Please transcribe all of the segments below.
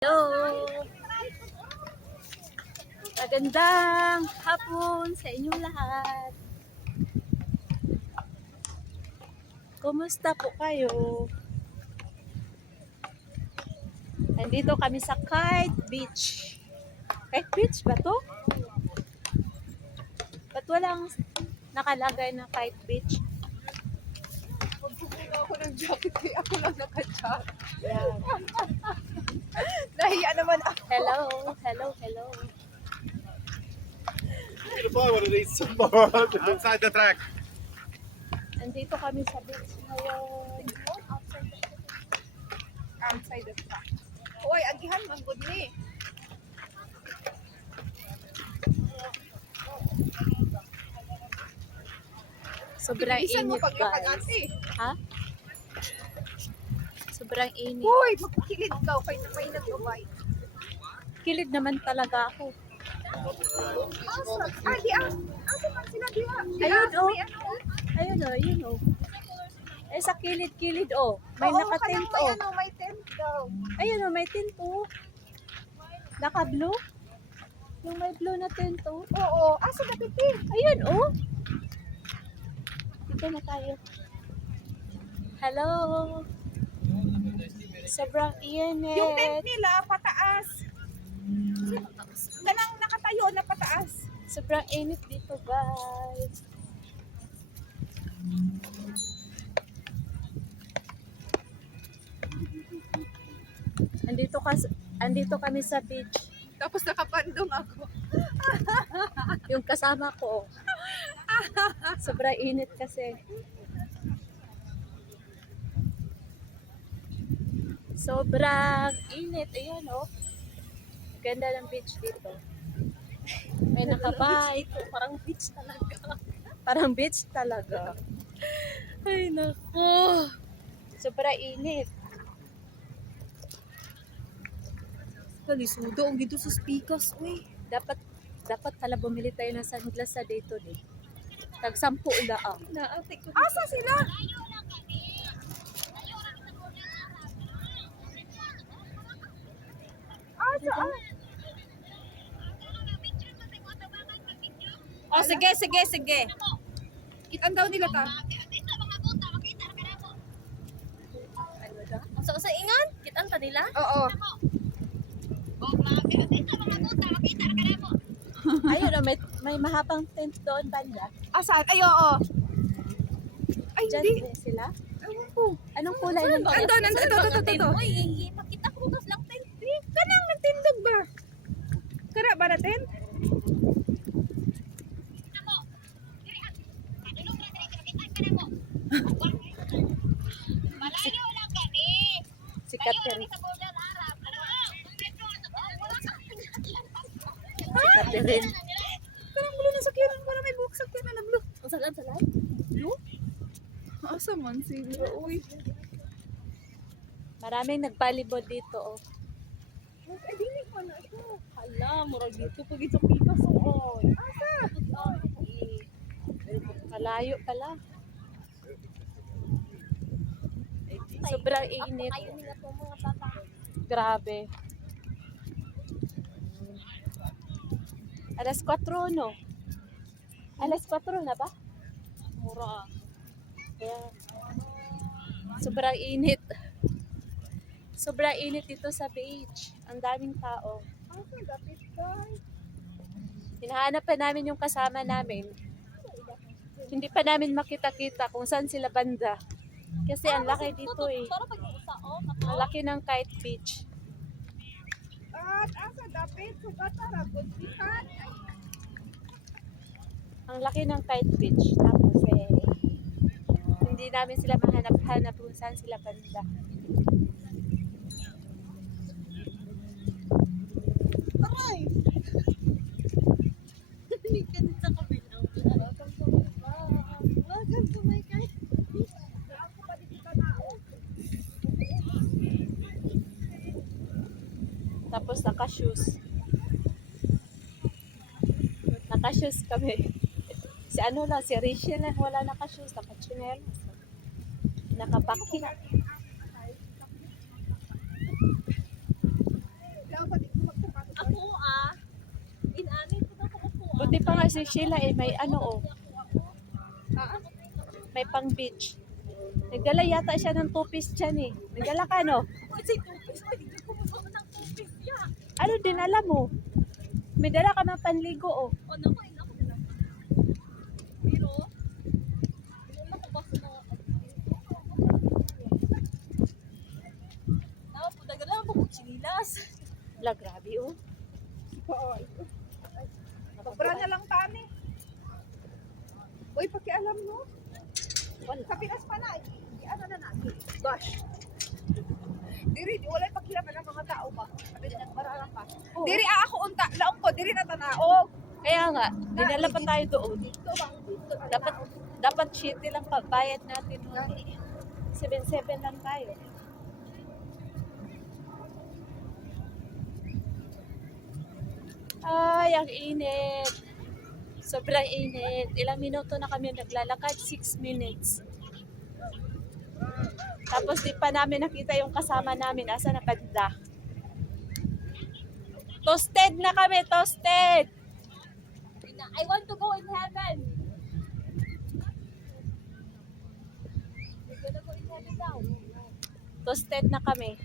Hello! Magandang hapon sa inyong lahat. Kumusta po kayo? Nandito kami sa Kite Beach. Kite Beach ba to? Ba't walang nakalagay na Kite Beach? Magbubuno ako ng jacket eh. Ako lang naka-jacket. Yan. Nahiya naman ako. Hello, hello, hello. I'm gonna buy one of these tomorrow outside the track. Nandito kami sa beach ngayon. Outside the track. Uy, agihan man good ni. Sobrang Bilisan mo init, paglakad guys. ate. Ha? Sobrang init. Uy, magkilid ka. Kay na may nagbabay. Kilid naman talaga ako. Asa? Di ah. Asa man sila di ah. Ayun, oh. May ano? Ayun o, yun o. Eh sa kilid-kilid o. May Oo, naka-tent kanang may o. ano, may tent daw. Ayun o, may tent o. Naka-blue? Yung may blue na tent o. Oo, asa na pipi? Ayun o. Dito na tayo. Hello. Sobrang init. Yung tent nila pataas. Kanang nakatayo na pataas. Sobrang init dito, guys. Andito kami sa beach. Tapos nakapandong ako. Yung kasama ko. Sobrang init kasi. Sobrang init. Ayan o. Ganda ng beach dito. May nakabike. Parang beach talaga. Parang beach talaga. Ay, nako. Sobrang init. Kalisudo ang dito sa speakers, uy. Dapat pala bumili tayo ng sunglass sa dito din. Tag 10 laang. Naate ko. Asa sila? Asa? Oh, sige, sige, sige. Kitan daw nila ta. Sa ingan? Kitan pa nila? Oo. Ayun, oh, may mahabang tent doon banda. Asan? Ay, oo. Ay, Diyan hindi. din sila. Ewan ko. Anong kulay ng Andun, ito. Uy, pakita ko gas lang tent. Kanang nagtindog ba? Kara ba natin? Si Catherine. Si Catherine. Kanang bulo na sakyan. Wala may buhok sakyan na blue. Ang salan. Blue? Asa man sila, uy. Maraming nagbalibod dito, oh. Ay, dinig pa na ito. Hala, murag dito pag sa pikas, oh. Asa? Malayo pala. Sobrang init. Grabe. Alas 4, no? Alas 4 na ba? Mura. Ayan. Sobrang init. Sobrang init dito sa beach. Ang daming tao. Asa? Dapit ka. Hinahanap pa namin yung kasama namin. Hindi pa namin makita-kita kung saan sila banda. Kasi ang laki dito eh. Ang laki ng Kite Beach. At asa dapit? Sugatara. Good sikat. Ang laki ng Kite Beach. Tapos eh, hindi namin sila mahanap-hanap kung saan sila banda. Aray! Hindi ka din sa kabilang. Welcome to my Kite Beach. Ako pa dito ka na, oh. Tapos naka-shoes. Naka-shoes kami. Si ano lang, si Rachel lang wala naka-shoes, naka-chinelas. Naka-baki. nga si Sheila eh, may ano oh, Ah, may pang beach. Nagdala yata siya ng two-piece dyan eh. Nagdala ka no? kasi tupis. Hindi ko mo ng tupis ya. Ano din alam mo? May dala ka ng panligo oh. O naku, ina ko na. Pero, wala ko ba sa mga... Nawa po, dagala po kong chinilas. La, grabe oh. Oo. Pabra na lang tani. Uy, pakialam no? Wala. Sa Pinas pa na, ano na natin? Gosh. Diri, wala pakilaman ng mga tao ba? Sabi na nagbaralang pa. Oo. Diri, ako unta, laong ko, diri na tanaog. Kaya nga, dinala pa tayo doon. Dito ba? Dito. Dapat shitty lang pagbayad natin. 7-7 lang tayo. Ay, ang init. Sobrang init. Ilang minuto na kami naglalakad? 6 minutes. Tapos di pa namin nakita yung kasama namin. Asa na banda? Toasted na kami, toasted! I want to go in heaven. We're gonna go in heaven now. Toasted na kami.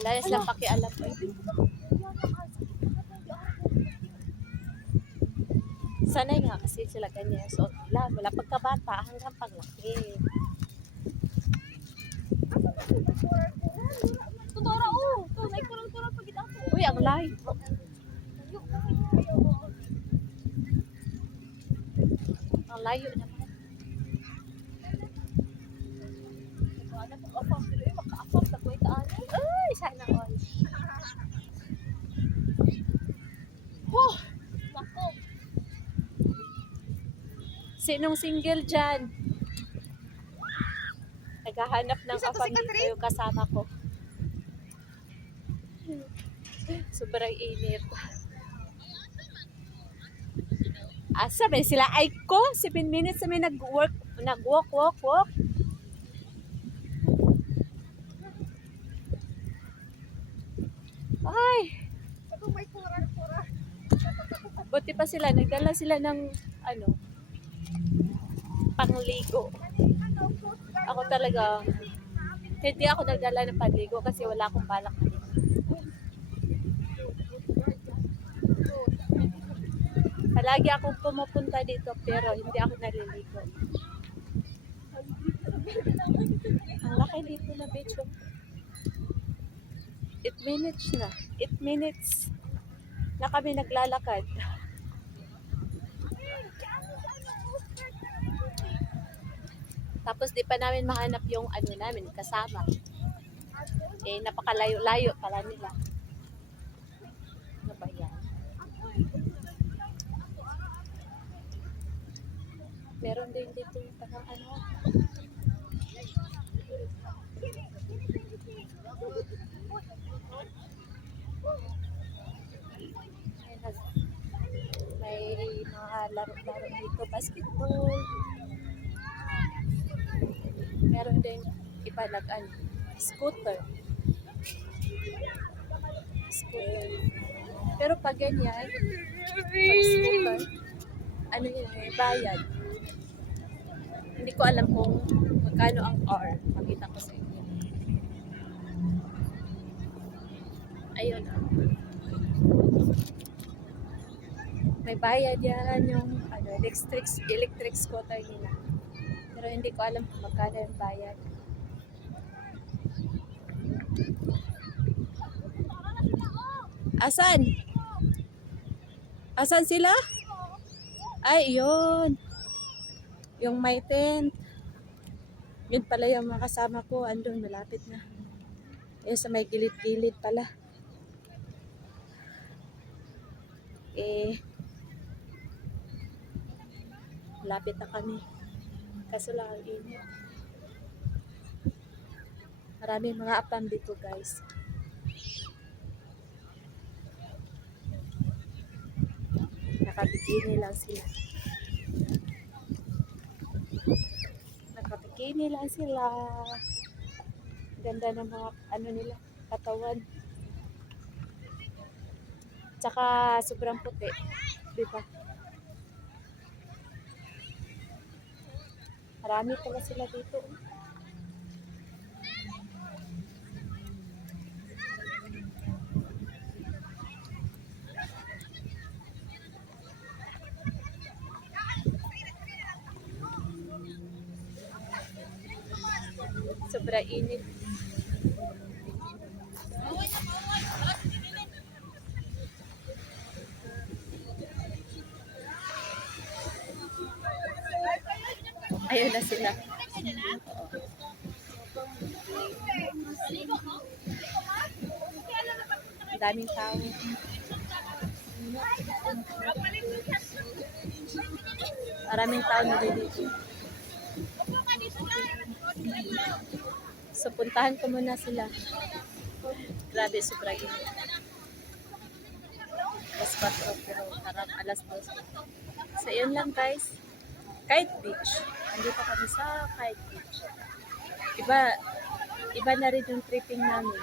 Wala na silang pakialam po. Sanay nga kasi sila ganyan. So, mula pagkabata hanggang paglaki. Tutora, oh! Ito, naikurang-kurang pagit ako. Uy, ang live. Ang layo naman. Ay, sana all. Oh, Nako. sinong single dyan? Naghahanap ng Isa to si afam dito Catherine? yung kasama ko. Sobrang init. Asa ba sila? Ay ko, 7 minutes na may nag-walk. Ay, Ito, may kurang-kurang. buti pa sila. Nagdala sila ng, ano, pangligo. Ako talaga, hindi ako nagdala ng panligo kasi wala akong balak na. Palagi akong pumupunta dito pero hindi ako naliligo. Ang laki dito na beach. 8 minutes na. 8 minutes na kami naglalakad. Tapos di pa namin mahanap yung ano namin, kasama. Eh, napakalayo-layo pala nila. Ano ba yan? Meron din dito yung parang ano. May mga laro-laro dito, basketball. Meron din iba scooter. Pero pag ganyan, pag scooter, ano yun, may bayad. Hindi ko alam kung magkano ang hour. Pakita ko sa inyo. Ayun. May bayad yan yung electric scooter nila. Pero hindi ko alam kung magkano yung bayad. Asan? Asan sila? Ay, yun. Yung may tent. Yun pala yung mga kasama ko. Andun, malapit na. Yun sa may gilid-gilid pala. Malapit na kami. Kaso lang ang init. Maraming mga apam dito, guys. Nakabikini lang sila. Nakabikini lang sila. Ganda ng mga ano nila, katawan. Tsaka sobrang puti. Di ba? Marami pala sila dito. Sobra init. Ayun na sila. Daming tao. Maraming tao na dito. So, puntahan ko muna sila. Grabe, sobrang init. Alas 4, pero parang alas 2. So, yun lang guys. Kite Beach. Andito kami sa Kite Beach. Iba na rin yung tripping namin.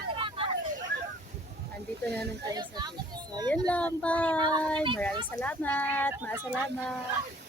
Andito naman tayo sa beach. So, yun lang. Bye! Maraming salamat. Maasalamat.